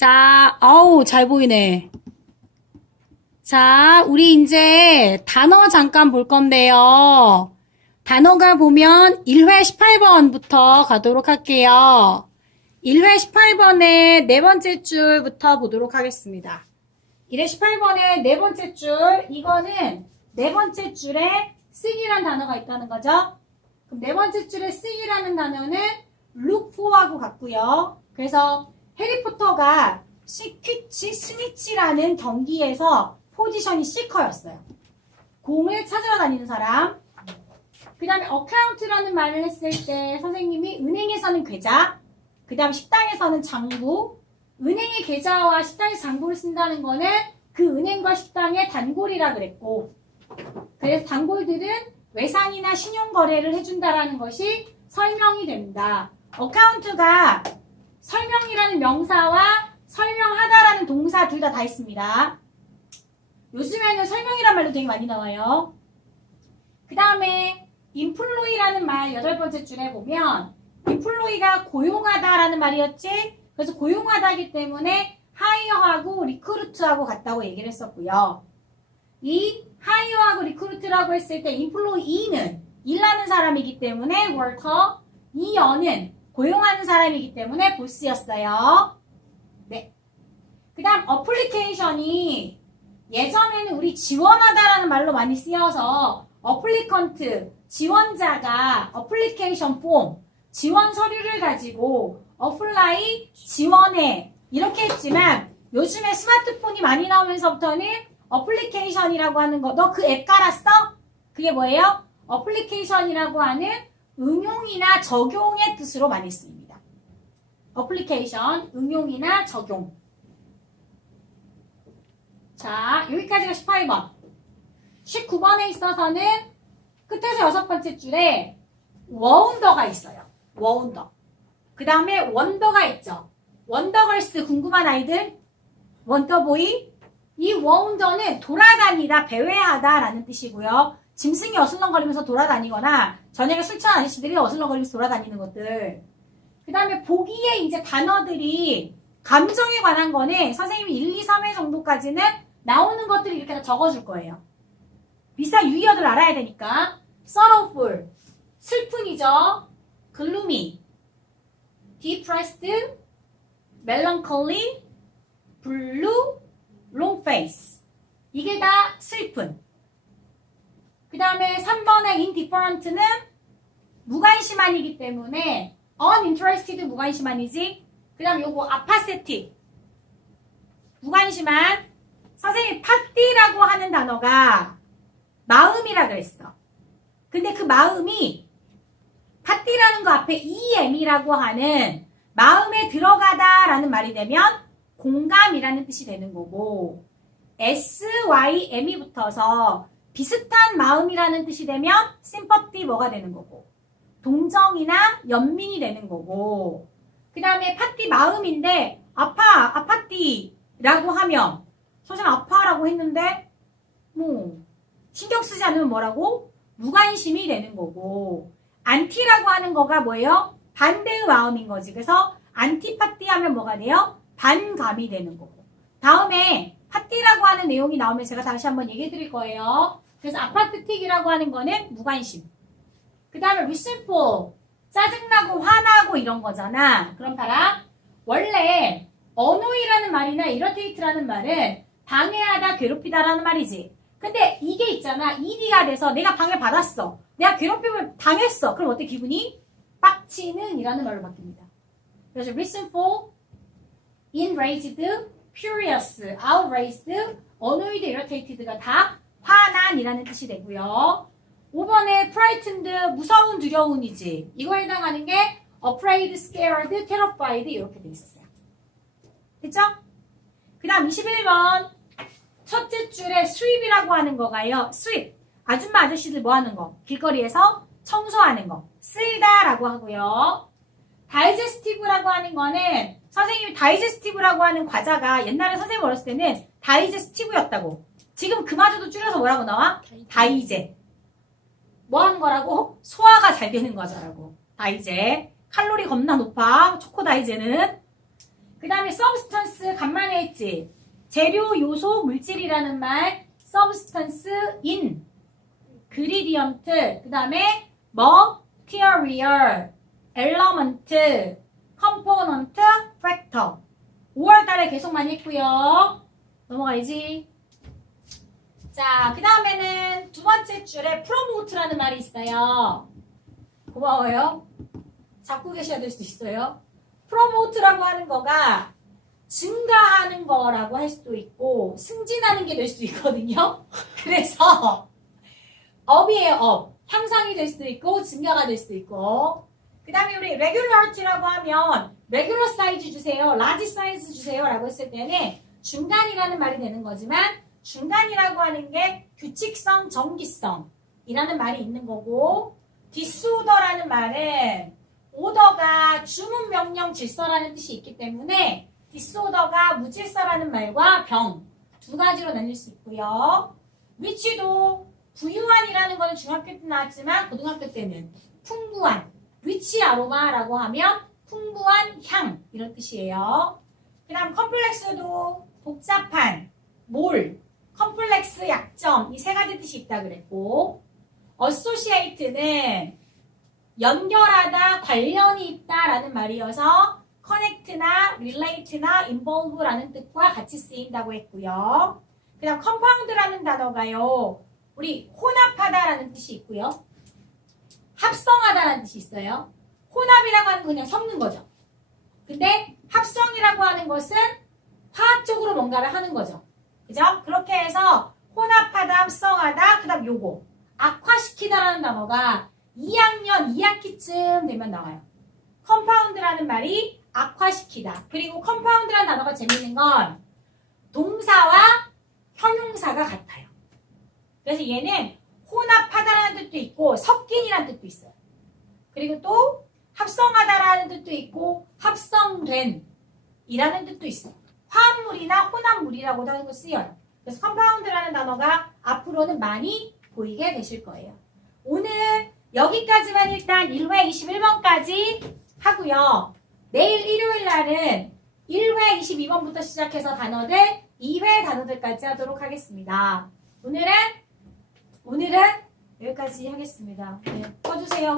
자, 어우, 잘 보이네. 자, 우리 이제 단어 잠깐 볼 건데요. 단어가 보면 1회 18번부터 가도록 할게요. 1회 18번의 네 번째 줄부터 보도록 하겠습니다. 1회 18번의 네 번째 줄, 이거는 네 번째 줄에 쓰기란 단어가 있다는 거죠. 그럼 네 번째 줄에 쓰기라는 단어는 look for하고 같고요. 그래서 해리포터가 시퀴치 스니치라는 경기에서 포지션이 시커였어요. 공을 찾으러 다니는 사람. 그 다음에 어카운트라는 말을 했을 때 선생님이 은행에서는 계좌, 그 다음 식당에서는 장부, 은행의 계좌와 식당의 장부를 쓴다는 거는 그 은행과 식당의 단골이라 그랬고, 그래서 단골들은 외상이나 신용거래를 해준다라는 것이 설명이 됩니다. 어카운트가 설명이라는 명사와 설명하다라는 동사 둘다다 있습니다. 요즘에는 설명이란 말도 되게 많이 나와요. 그 다음에 인플로이라는 말 여덟 번째 줄에 보면 인플로이가 고용하다라는 말이었지. 그래서 고용하다기 때문에 하이어하고 리크루트하고 같다고 얘기를 했었고요. 이 하이어하고 리크루트라고 했을 때 인플로이는 일하는 사람이기 때문에 월커, 이 어는 고용하는 사람이기 때문에 보스였어요. 네. 그 다음 어플리케이션이 예전에는 우리 지원하다라는 말로 많이 쓰여서 어플리컨트, 지원자가 어플리케이션 폼, 지원 서류를 가지고 어플라이, 지원해 이렇게 했지만 요즘에 스마트폰이 많이 나오면서부터는 어플리케이션이라고 하는 거, 너 그 앱 깔았어? 그게 뭐예요? 어플리케이션이라고 하는 응용이나 적용의 뜻으로 많이 쓰입니다. 어플리케이션, 응용이나 적용. 자, 여기까지가 18번. 19번에 있어서는 끝에서 여섯 번째 줄에 워운더가 있어요. 워운더. 그 다음에 원더가 있죠. 원더걸스 궁금한 아이들? 원더보이? 이 워운더는 돌아다니다, 배회하다 라는 뜻이고요. 짐승이 어슬렁거리면서 돌아다니거나 저녁에 술 취한 아저씨들이 어슬렁거리면서 돌아다니는 것들. 그 다음에 보기에 이제 단어들이 감정에 관한 거는 선생님이 1, 2, 3회 정도까지는 나오는 것들을 이렇게 다 적어줄 거예요. 비슷한 유의어들 알아야 되니까. sorrowful, 슬픈이죠. gloomy, depressed, melancholy, blue, long face. 이게 다 슬픈. 그 다음에 3번의 indifferent는 무관심한이기 때문에 uninterested 무관심한이지. 그 다음에 요거 apathetic. 무관심한. 선생님이 파티라고 하는 단어가 마음이라 그랬어. 근데 그 마음이 파티라는 거 앞에 em이라고 하는 마음에 들어가다 라는 말이 되면 공감이라는 뜻이 되는 거고 SYM이 붙어서 비슷한 마음이라는 뜻이 되면 sympathy 뭐가 되는 거고 동정이나 연민이 되는 거고 그 다음에 파티 마음인데 아파 아파티라고 하면 선생님 아파라고 했는데 뭐 신경 쓰지 않으면 뭐라고 무관심이 되는 거고 안티라고 하는 거가 뭐예요? 반대의 마음인 거지. 그래서 안티파티 하면 뭐가 돼요? 반감이 되는 거고. 다음에 파티라고 하는 내용이 나오면 제가 다시 한번 얘기해 드릴 거예요. 그래서 아파트틱이라고 하는 거는 무관심. 그 다음에 resentful. 짜증나고 화나고 이런 거잖아. 그럼 봐라. 원래 어노이라는 말이나 irritate라는 말은 방해하다, 괴롭히다라는 말이지. 근데 이게 있잖아. ED가 돼서 내가 방해받았어. 내가 괴롭힘을 당했어. 그럼 어때 기분이? 빡치는 이라는 말로 바뀝니다. 그래서 resentful, enraged, furious, outraged, annoyed, irritated가 다 화난이라는 뜻이 되고요. 5번에 frightened, 무서운, 두려운이지. 이거에 해당하는 게 afraid, scared, terrified 이렇게 돼 있었어요. 됐죠? 그 다음 21번 첫째 줄에 sweep이라고 하는 거가요. sweep. 아줌마 아저씨들 뭐 하는 거? 길거리에서 청소하는 거. 쓸다라고 하고요. 다이제스티브라고 하는 거는 선생님이 다이제스티브라고 하는 과자가 옛날에 선생님 어렸을 때는 다이제스티브였다고. 지금 그마저도 줄여서 뭐라고 나와? 다이제. 뭐 하는 거라고? 소화가 잘 되는 과자라고. 다이제. 칼로리 겁나 높아. 초코 다이제는. 그 다음에 substance 간만에 했지. 재료, 요소, 물질이라는 말 substance in gradient 그 다음에 material element component factor 5월 달에 계속 많이 했고요. 넘어가야지. 자, 그 다음에는 두 번째 줄에 promote라는 말이 있어요. 고마워요. 잡고 계셔야 될 수도 있어요. promote라고 하는 거가 증가하는 거라고 할 수도 있고 승진하는 게 될 수도 있거든요. 그래서 업이에요, 업. 향상이 될 수도 있고 증가가 될 수도 있고 그 다음에 우리 regularity라고 하면 regular 사이즈 주세요, large 사이즈 주세요 라고 했을 때는 중간이라는 말이 되는 거지만 중간이라고 하는 게 규칙성, 정기성이라는 말이 있는 거고 디스오더라는 말은 오더가 주문, 명령, 질서라는 뜻이 있기 때문에 디스오더가 무질서라는 말과 병 두 가지로 나뉠 수 있고요. 위치도 부유한이라는 거는 중학교 때 나왔지만 고등학교 때는 풍부한 위치 아로마라고 하면 풍부한 향 이런 뜻이에요. 그 다음 컴플렉스도 복잡한 몰 컴플렉스 약점 이 세 가지 뜻이 있다 그랬고 어소시에이트는 연결하다 관련이 있다라는 말이어서 connect나 relate나 involve라는 뜻과 같이 쓰인다고 했고요. 그 다음 compound라는 단어가요. 우리 혼합하다라는 뜻이 있고요. 합성하다라는 뜻이 있어요. 혼합이라고 하는 건 그냥 섞는 거죠. 근데 합성이라고 하는 것은 화학적으로 뭔가를 하는 거죠. 그죠? 그렇게 해서 혼합하다, 합성하다, 그 다음 요거. 악화시키다라는 단어가 2학년 2학기쯤 되면 나와요. 컴파운드라는 말이 악화시키다. 그리고 컴파운드라는 단어가 재밌는 건 동사와 형용사가 같아요. 그래서 얘는 혼합하다라는 뜻도 있고 섞인이라는 뜻도 있어요. 그리고 또 합성하다라는 뜻도 있고 합성된 이라는 뜻도 있어요. 화합물이나 혼합물이라고도 하는 거 쓰여요. 그래서 컴파운드라는 단어가 앞으로는 많이 보이게 되실 거예요. 오늘 여기까지만 일단 1회 21번까지 하고요. 내일 일요일 날은 1회 22번부터 시작해서 단어들 2회 단어들까지 하도록 하겠습니다. 오늘은 오늘은 여기까지 하겠습니다. 네, 꺼주세요.